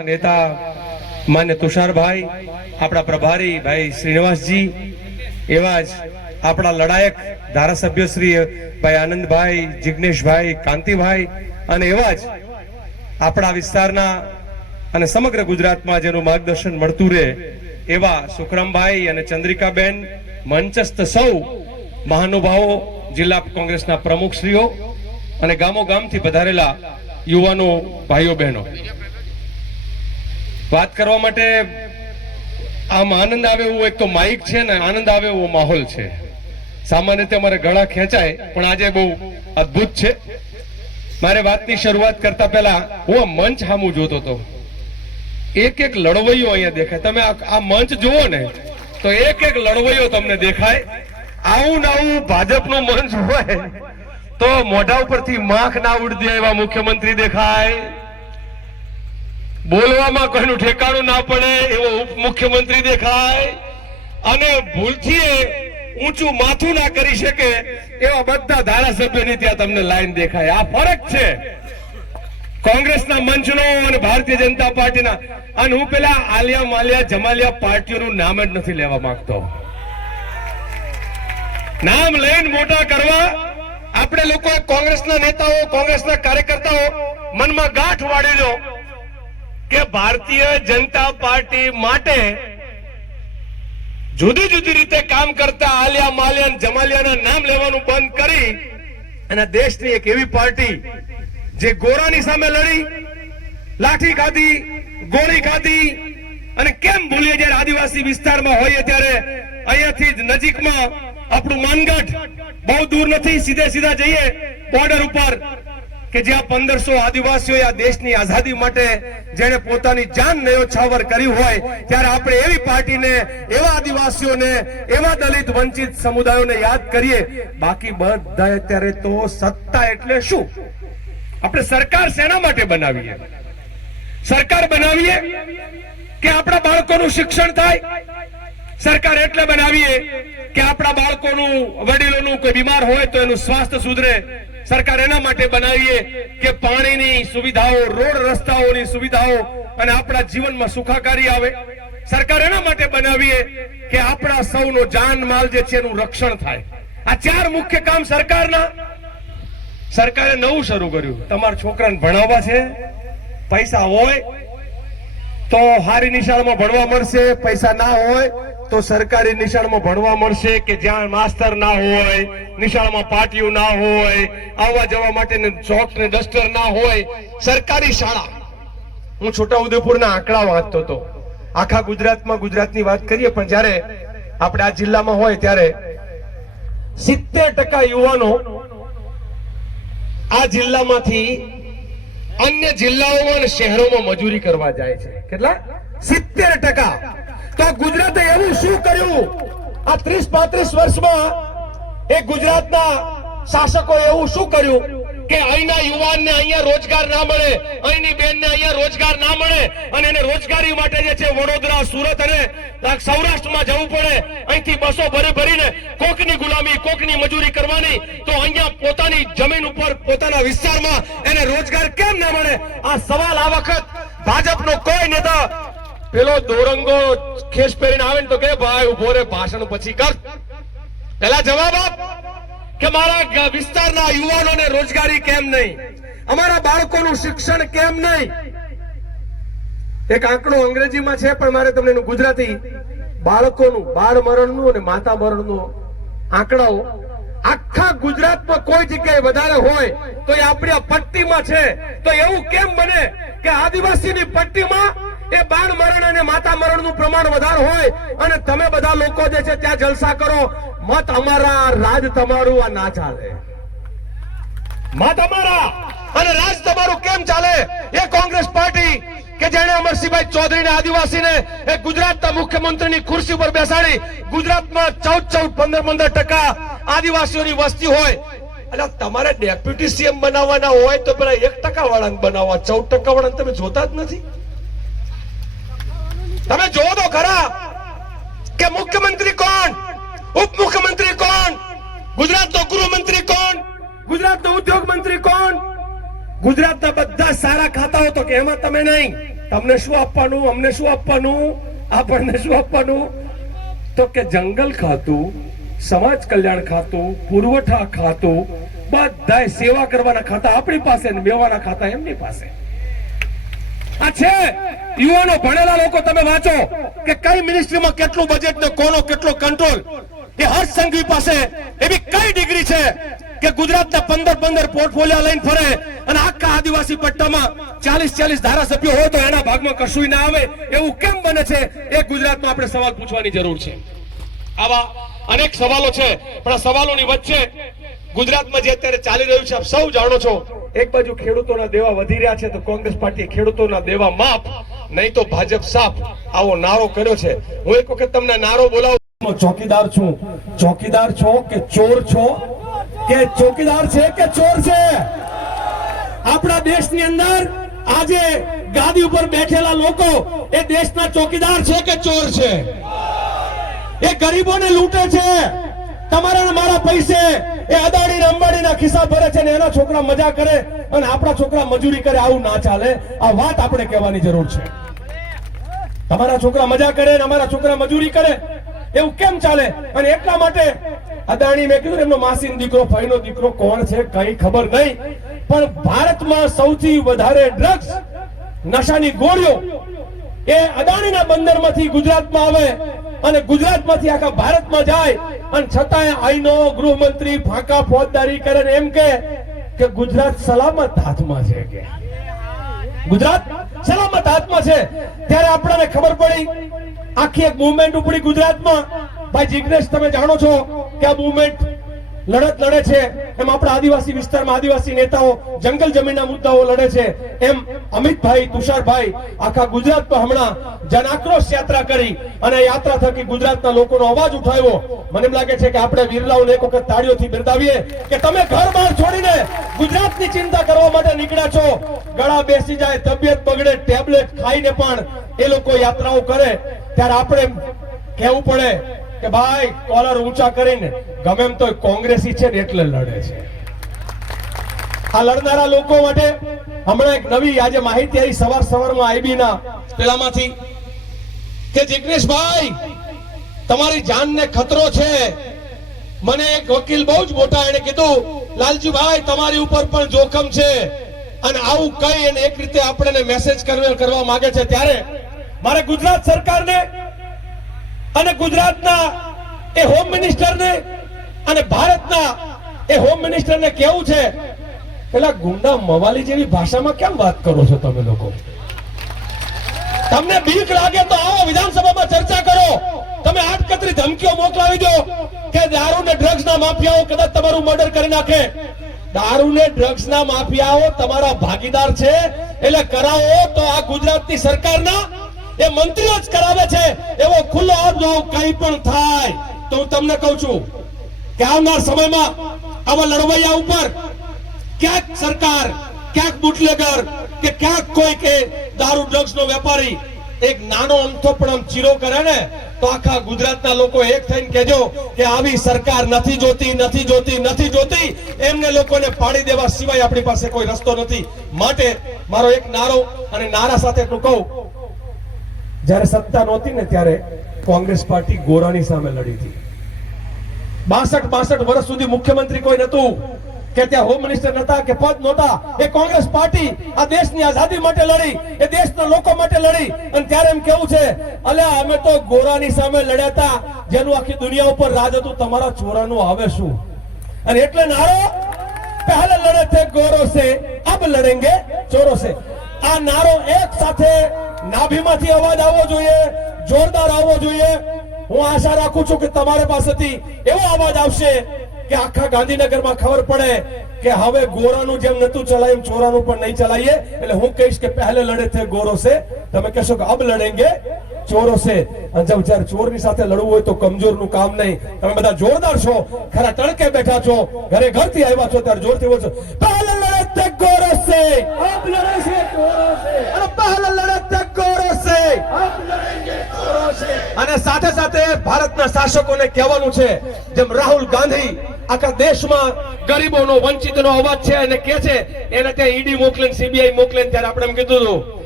નેતા માન્ય તુષારભાઈ, આપણા પ્રભારી ભાઈ શ્રીનિવાસજી, એવા જ આપણા લડાયક ધારાસભ્ય શ્રી ભાઈ આનંદભાઈ, જિગ્નેશભાઈ કાંતિભાઈ અને એવા જ આપણા વિસ્તારના અને સમગ્ર ગુજરાતમાં જેનું માર્ગદર્શન મળતું રહે એવા સુખરામભાઈ અને ચંદ્રિકાબેન, મંચસ્થ સૌ મહાનુભાવો, જિલ્લા કોંગ્રેસના પ્રમુખશ્રીઓ અને ગામો ગામથી પધારેલા યુવાનો ભાઈઓ બહેનો. વાત કરવા માટે આમ આનંદ આવે એવું એક તો માઇક છે ને આનંદ આવે એવો માહોલ છે. સામાન્ય રીતે અમારે ગળા ખેંચાય, પણ આજે બહુ અદ્ભુત છે. મારે વાતની શરૂઆત કરતા પહેલા હું આ મંચ સામું જોતો હતો. એક એક લડવૈયો અહીંયા દેખાય. તમે આ મંચ જુઓ ને, તો એક એક લડવૈયો તમને દેખાય. આવું નાવું ભાજપનું મંચ હોય, તો મોઢા ઉપરથી માખ ના ઉડતી એવા મુખ્યમંત્રી દેખાય. બોલવામાં કોઈનું ઠેકાણું ના પડે એવો ઉપ મુખ્યમંત્રી દેખાય. અને ભૂલથી ઊંચું માથું ના કરી શકે એવા બધા ધારાસભ્યોની ત્યાં તમને લાઈન દેખાય. આ ફરક છે. કોંગ્રેસના મંચનો અને ભારતીય જનતા પાર્ટીના. અને હું પેલા આલિયા માલિયા જમાલિયા પાર્ટીઓનું નામ જ નથી લેવા માંગતો. નામ લઈને મોટા કરવા. આપણે લોકો કોંગ્રેસના નેતાઓ, કોંગ્રેસના કાર્યકર્તાઓ મનમાં ગાંઠ વાળી લો. કે ભારતીય જનતા પાર્ટી માટે જુદી જુદી રીતે કામ કરતા આલિયા માલિયા જમાલિયાના નામ લેવાનું બંધ કરી અને દેશની એક એવી પાર્ટી જે ગોરાની સામે લડી, લાઠી ખાધી, ગોળી ખાધી અને કેમ ભૂલીએ જયારે આદિવાસી વિસ્તારમાં હોઈએ ત્યારે અહીંયાથી જ નજીકમાં આપણું માનગઢ બહુ દૂર નથી, સીધે સીધા જઈએ બોર્ડર ઉપર કે જ્યાં પંદરસો આદિવાસીઓએ આ દેશની આઝાદી માટે જેણે પોતાની જાન ન્યોછાવર કરી હોય, ત્યારે આપણે એવી પાર્ટીને, એવા આદિવાસીઓને, એવા દલિત વંચિત સમુદાયોને યાદ કરીએ. બાકી બધા અત્યારે તો સત્તા એટલે શું? આપણે સરકાર શેના માટે બનાવીએ? સરકાર બનાવીએ કે આપણા બાળકોનું શિક્ષણ થાય? સરકાર એટલે બનાવીએ કે આપણા બાળકોનું, વડીલોનું કોઈ બીમાર હોય તો એનું સ્વાસ્થ્ય સુધરે? સરકાર એના માટે બનાવીએ કે પાણીની સુવિધાઓ, રોડ રસ્તાઓની સુવિધાઓ અને આપણા જીવનમાં સુખાકારી આવે. સરકાર એના માટે બનાવીએ કે આપણા સૌનો જાન માલ જે છે એનું રક્ષણ થાય. આ ચાર મુખ્ય કામ સરકારના. સરકારે નવું શરૂ કર્યું. તમારા છોકરાને ભણાવવા છે. પૈસા હોય તો હારી નિશાળમાં ભણવા મળશે. પૈસા ના હોય તો સરકારી નિશાળમાં ભણવા મળશે કે જ્યાં માસ્તર ના હોય, નિશાળમાં પાટિયું ના હોય, આવવા જવા માટે ચોક ને ડસ્ટર ના હોય, સરકારી શાળા. હું છોટાઉદેપુરના આંકડા વાંચતો હતો. આખા ગુજરાતમાં ગુજરાતની વાત કરીએ, પણ જ્યારે આપણે આ જિલ્લામાં હોય ત્યારે સિત્તેર ટકા યુવાનો આ જિલ્લામાંથી અન્ય જિલ્લાઓમાં અને શહેરોમાં મજૂરી કરવા જાય છે. કેટલા? સિત્તેર ટકા. તો ગુજરાતે એવું શું કર્યું? આ ત્રીસ પાંત્રીસ વર્ષમાં એ ગુજરાતના શાસકો એવું શું કર્યું? કે અહીંના યુવાનને અહીંયા રોજગાર ના મળે, અહીંની બેનને અહીંયા રોજગાર ના મળે અને એને રોજગારી માટે જે છે વડોદરા, સુરત અને સૌરાષ્ટ્રમાં જવું પડે. અહીંથી બસો ભરી ભરીને કોકની ગુલામી, કોકની મજૂરી કરવાની તો અહીંયા પોતાની જમીન ઉપર, પોતાના વિસ્તારમાં એને રોજગાર કેમ ના મળે? આ સવાલ આ વખત ભાજપનો કોઈ નેતા પેલો દોરંગો ખેસ પહેરીને આવે ને તો કે, ભાઈ, ઊભો રે, ભાષણ પછી કર. પેલા જવાબ આપ કે, મારા વિસ્તારના યુવાનોને રોજગારી કેમ નહીં? અમારા બાળકોનું શિક્ષણ કેમ નહીં? એક આંકડો અંગ્રેજીમાં છે, પણ મારે તમને ગુજરાતી બાળકોનું, બાળ મરણનું અને માતા મરણનું આંકડાઓ. આખા ગુજરાતમાં કોઈ જગ્યાએ વધારે હોય તો એ આપણી પટ્ટીમાં છે. તો એવું કેમ બને કે આદિવાસીની પટ્ટીમાં એ બાળ મરણ અને માતા મરણનું પ્રમાણ વધારે હોય અને તમે બધા લોકો જે છે ત્યાં જલસા કરો. મત અમારા, રાજ તમારું, આ ના ચાલે. મત અમારા. અને રાજ તમારું કેમ ચાલે? એ કોંગ્રેસ પાર્ટી કે જેણે અમરસિંહભાઈ ચૌધરીને આદિવાસીને એ ગુજરાતના મુખ્યમંત્રીની ખુરશી ઉપર બેસાડી, ગુજરાતમાં ચૌદ ચૌદ પંદર પંદર ટકા આદિવાસીઓની વસ્તી હોય. એટલે તમારે ડેપ્યુટી સીએમ બનાવવાના હોય તો પેલા એક ટકા વાળાને બનાવવા ચૌદ ટકા વાળાને તમે જોતા જ નથી. તમે જોવો તો ખરા કે મુખ્યમંત્રી કોણ? ઉપમુખ્યમંત્રી કોણ? ગુજરાતનો ગૃહમંત્રી કોણ? ગુજરાતનો ઉદ્યોગ મંત્રી કોણ? ગુજરાતના બધા સારા ખાતાઓ તો કે એમાં તમે નહીં. તમને શું આપવાનું? અમને શું આપવાનું? આપણને શું આપવાનું? તો કે જંગલ ખાતું, સમાજ કલ્યાણ ખાતું, પુરવઠા ખાતું, બધાય સેવા કરવાના ખાતા આપણી પાસે ને મેવાના ખાતા એમની પાસે. છે. યુવાનો, ભણેલા લોકો, તમે વાંચો કે કઈ મિનિસ્ટ્રીમાં કેટલું બજેટ ને કોનો કેટલો કંટ્રોલ એ હર્ષ સંઘવી પાસે એવી કઈ ડિગ્રી છે કે ગુજરાતના પંદર પંદર પોર્ટફોલિયો લઈને ફરે અને આખા આદિવાસી પટ્ટામાં ચાલીસ ચાલીસ ધારાસભ્યો હોય તો એના ભાગમાં કશું ના આવે. એવું કેમ બને છે? એ ગુજરાતમાં આપણે સવાલ પૂછવાની જરૂર છે. આવા અનેક સવાલો છે, પણ આ સવાલોની વચ્ચે ગુજરાતમાં જે અત્યારે ચાલી રહ્યું છે, આપ સૌ જાણો છો એક બાજુ ખેડૂતોના દેવા વધી રહ્યા છે તો કોંગ્રેસ પાર્ટીએ ખેડૂતોના દેવા માફ, નહીં તો ભાજપ સાફ. આવો નારો કર્યો છે. હું એક વખત તમને નારો બોલાવું. ચોકીદાર છું. ચોકીદાર છો કે ચોર છો? કે ચોકીદાર છે કે ચોર છે? આપણા દેશની અંદર આજે ગાદી ઉપર બેઠેલા લોકો એ દેશના ચોકીદાર છે કે ચોર છે? એ ગરીબોને લૂંટે છે. તમારા મારા પૈસે એ અદાણી અંબાણીના ખિસ્સા ભરે છે ને એના છોકરા મજા કરે અને આપણા છોકરા મજૂરી કરે, આવું ના ચાલે. આ વાત આપણે કહેવાની જરૂર છે. તમારા છોકરા મજા કરે ને અમારા છોકરા મજૂરી કરે, એવું કેમ ચાલે? અને એટલા માટે અદાણી મેં કીધું એમનો માસીનો દીકરો, ભાઈનો દીકરો કોણ છે કઈ ખબર નહીં. પણ ભારતમાં સૌથી વધારે ડ્રગ્સ નશાની ગોળીઓ એ અદાણીના બંદરમાંથી ગુજરાતમાં આવે. અને ગુજરાતમાંથી આખા ભારતમાં જાય. અને છતાંય આઈનો ગૃહમંત્રી ફાંકા ફોજદારી કરે ને એમ કે કે ગુજરાત સલામત હાથમાં છે કે. ગુજરાત સલામત હાથમાં છે. ત્યારે આપણને ખબર પડી, આખી એક મુવમેન્ટ ઉપડી ગુજરાતમાં. ભાઈ જિગ્નેશ, તમે જાણો છો કે આ મુવમેન્ટ લડત લડે છે. એમ આપણા આદિવાસી વિસ્તારમાં આદિવાસી નેતાઓ જંગલ જમીનના મુદ્દાઓ લડે છે. એમ અમિતભાઈ, તુષારભાઈ આખા ગુજરાતમાં હમણાં જન આક્રોશ યાત્રા કરી અને યાત્રા થકી ગુજરાતના લોકોનો અવાજ ઉઠાવ્યો. મને એમ લાગે છે કે આપણે વિરલાઓને એક વખત તાળીઓથી બિરદાવીએ કે તમે ઘર બહાર છોડીને ગુજરાતની ચિંતા કરવા માટે નીકળ્યા છો. ગળા બેસી જાય, તબિયત બગડે, ટેબ્લેટ ખાઈને પણ એ લોકો યાત્રાઓ કરે. ત્યારે આપણે કહેવું પડે કે ભાઈ કોલર ઊંચા કરીને, ગમે એમ તો કોંગ્રેસી છે ને એટલે લડે છે. આ લડનારા લોકો માટે હમણાં એક નવી આજે માહિતી આવી સવાર સવારમાં આઈબી ના પેલામાંથી કે જિગ્નેશભાઈ, તમારી જાનને ખતરો છે. મને એક વકીલ બહુ જ મોટા એને કીધું, લાલજીભાઈ, તમારી ઉપર પણ જોખમ છે. અને આવું કઈ અને એક રીતે આપણે મેસેજ કરવા માંગે છે ત્યારે મારે ગુજરાત સરકારને અને ગુજરાતના એ હોમ મિનિસ્ટરને અને ભારતના એ હોમ મિનિસ્ટરને કેવું છે? પેલા ગુંડા મવાલી જેવી ભાષામાં કેમ વાત કરો છો તમે લોકો? તમને બીક લાગે તો આવો વિધાનસભામાં ચર્ચા કરો. તમે આટકતરી ધમકીઓ મોકલાવી દો કે દારૂ ને ડ્રગ્સ ના માફિયાઓ કદાચ તમારું મર્ડર કરી નાખે. દારૂ ને ડ્રગ્સ ના માફિયાઓ તમારા ભાગીદાર છે. એટલે કરાવો તો આ ગુજરાતની સરકારના એ મંત્રીઓ જ કરાવે છે, એવો ખુલ્લો આપજો કઈ પણ થાય, તો હું તમને કહું છું કે આવનાર સમયમાં આવા લડવૈયા ઉપર ક્યાંક સરકાર, ક્યાંક બુટલેગર કે ક્યાંક કોઈ કે દારૂ ડ્રગ્સ નો વેપારી એક નાનો અમથો પણ ચીરો કરે ને, તો આખા ગુજરાતના લોકો એક થઈને કેજો કે આવી સરકાર નથી જોતી નથી જોતી નથી જોતી. એમને લોકોને પાડી દેવા સિવાય આપણી પાસે કોઈ રસ્તો નથી. માટે મારો એક નારો અને નારા સાથે એટલું કહું જ્યારે સત્તા નહોતી ને ત્યારે કોંગ્રેસ પાર્ટી ગોરાની સામે લડી હતી. બાસઠ બાસઠ વર્ષ સુધી મુખ્યમંત્રી કોઈ નતું કે ત્યાં હોમ મિનિસ્ટર નતા કે પદ નહોતા. એ કોંગ્રેસ પાર્ટી આ દેશની આઝાદી માટે લડી, એ દેશના લોકો માટે લડી. અને ત્યારે એમ કેવું છે અલે અમે તો ગોરાની સામે લડ્યા જેનું આખી દુનિયા ઉપર રાજ હતું, તમારા છોરાનું હવે શું? અને એટલે નારો, પહેલે લડે છે ગોરો સે અબ લડેંગે ચોરો સે આ નારો એક સાથે નાભીમાંથી અવાજ આવવો જોઈએ, જોરદાર આવવો જોઈએ. હું આશા રાખું છું કે તમારા પાસેથી એવો અવાજ આવશે કે આખા ગાંધીનગરમાં ખબર પડે કે હવે ગોરાનું જેમ નતું ચલાય, ચોરાનું પણ નહીં ચલાવીએ એટલે હું કહીશ કે પહેલે લડે છે ગોરો સે તમે કહેશો કે અબ લડેંગે, ચોરો સે જબ જ્યારે ચોરની સાથે લડવું હોય તો કમજોરનું કામ નહીં. તમે બધા જોરદાર છો. ખરા તડકે બેઠા છો. ઘરે ઘરથી આવ્યા છો, ત્યારે જોરથી બોલશો, પહેલે અને સાથે સાથે ભારતના શાસકોને કહેવાનું છે, જેમ રાહુલ ગાંધી આખા દેશમાં ગરીબોનો, વંચિતનો અવાજ છે અને કે છે, એને ત્યાં ઈડી મોકલે સીબીઆઈ મોકલે ત્યારે આપણે એમ કીધું હતું